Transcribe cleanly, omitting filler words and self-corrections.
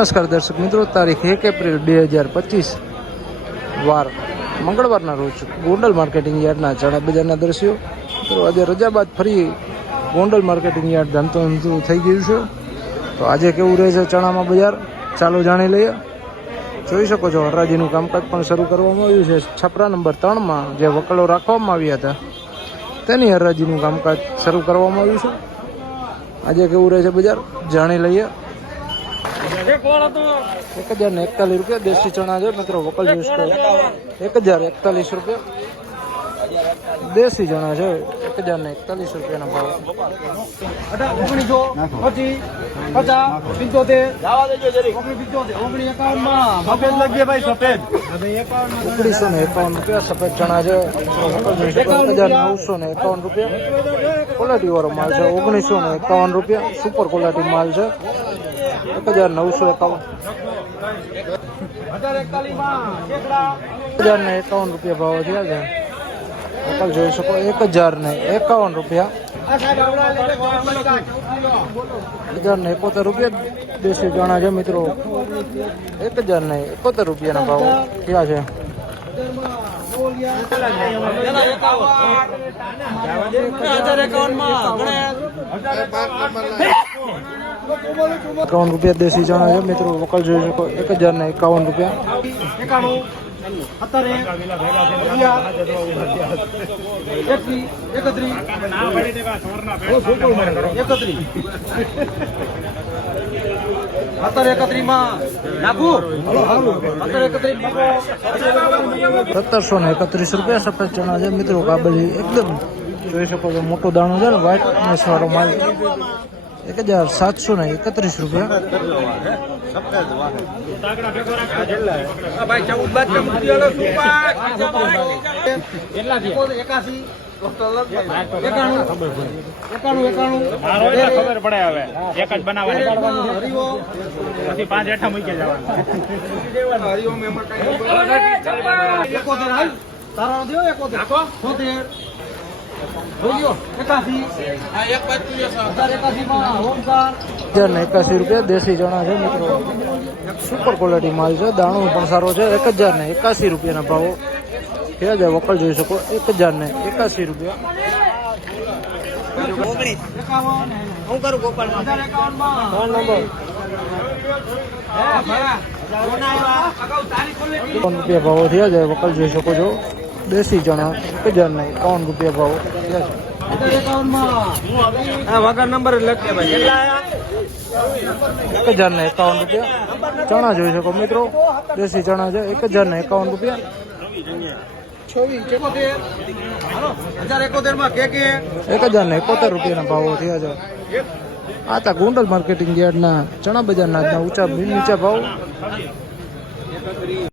નમસ્કાર દર્શક મિત્રો, તારીખ 1 એપ્રિલ 2025 વાર મંગળવારના રોજ ગોંડલ માર્કેટિંગ યાર્ડના ચણા બજારના દ્રશ્યો. તો આજે રજા બાદ ફરી ગોંડલ માર્કેટિંગ યાર્ડ ધમધમતું થઈ ગયું છે. તો આજે કેવું રહે છે ચણામાં બજાર, ચાલો જાણી લઈએ. જોઈ શકો છો હરાજીનું કામકાજ પણ શરૂ કરવામાં આવ્યું છે. છપરા નંબર 3માં જે વકલો રાખવામાં આવ્યા હતા તેની હરાજીનું કામકાજ શરૂ કરવામાં આવ્યું છે. આજે કેવું રહે છે બજાર, જાણી લઈએ. 1041 રૂપિયા દેશી ચણા છે મિત્રો, વકલ યુઝ કરો. 1041 રૂપિયા દેશી ચણા છે. 1041 રૂપિયાના ભાવ. 1951 રૂપિયા સફેદ ચણા છે. 1951 રૂપિયા ક્વોલિટી વાળો માલ છે. 1951 રૂપિયા સુપર ક્વોલિટી માલ છે. 1951 રૂપિયા ભાવ થયા છે. વકલ જોઈ શકો 1051 રૂપિયા. 1071 રૂપિયા દેશી ચણા છે મિત્રો. 1071 રૂપિયાના ભાવ થયા છે. 51 રૂપિયા દેશી ચણા છે મિત્રો, વકલ જોઈ શકો 1051 રૂપિયા. 1731 રૂપિયા સફેદ ચણા છે મિત્રો. કાબલી એકદમ જોઈ શકો છો, મોટો દાણો છે ને, વ્હાઇટનેસ વાળો માલ. 1731 રૂપિયા. 1081 રૂપિયા દેશી ચણા છે મિત્રો, સુપર ક્વોલિટી માલ છે. દાણો પણ સારો છે. 1081 રૂપિયાના ભાવો થયા છે. વકલ જોઈ શકો 1081 રૂપિયા. 51 રૂપિયા ભાવો થયા છે. વકલ જોઈ શકો છો દેશી ચણા 1051 રૂપિયા ભાવ થયા છે. 1051 રૂપિયા ચણા જોઈ શકો મિત્રો, દેશી ચણા છે. 1051 રૂપિયા. 1071 રૂપિયાના ભાવો થયા છે. આ હતા ગોંડલ માર્કેટિંગ યાર્ડના ચણા બજારના ઊંચા નીચા ભાવ.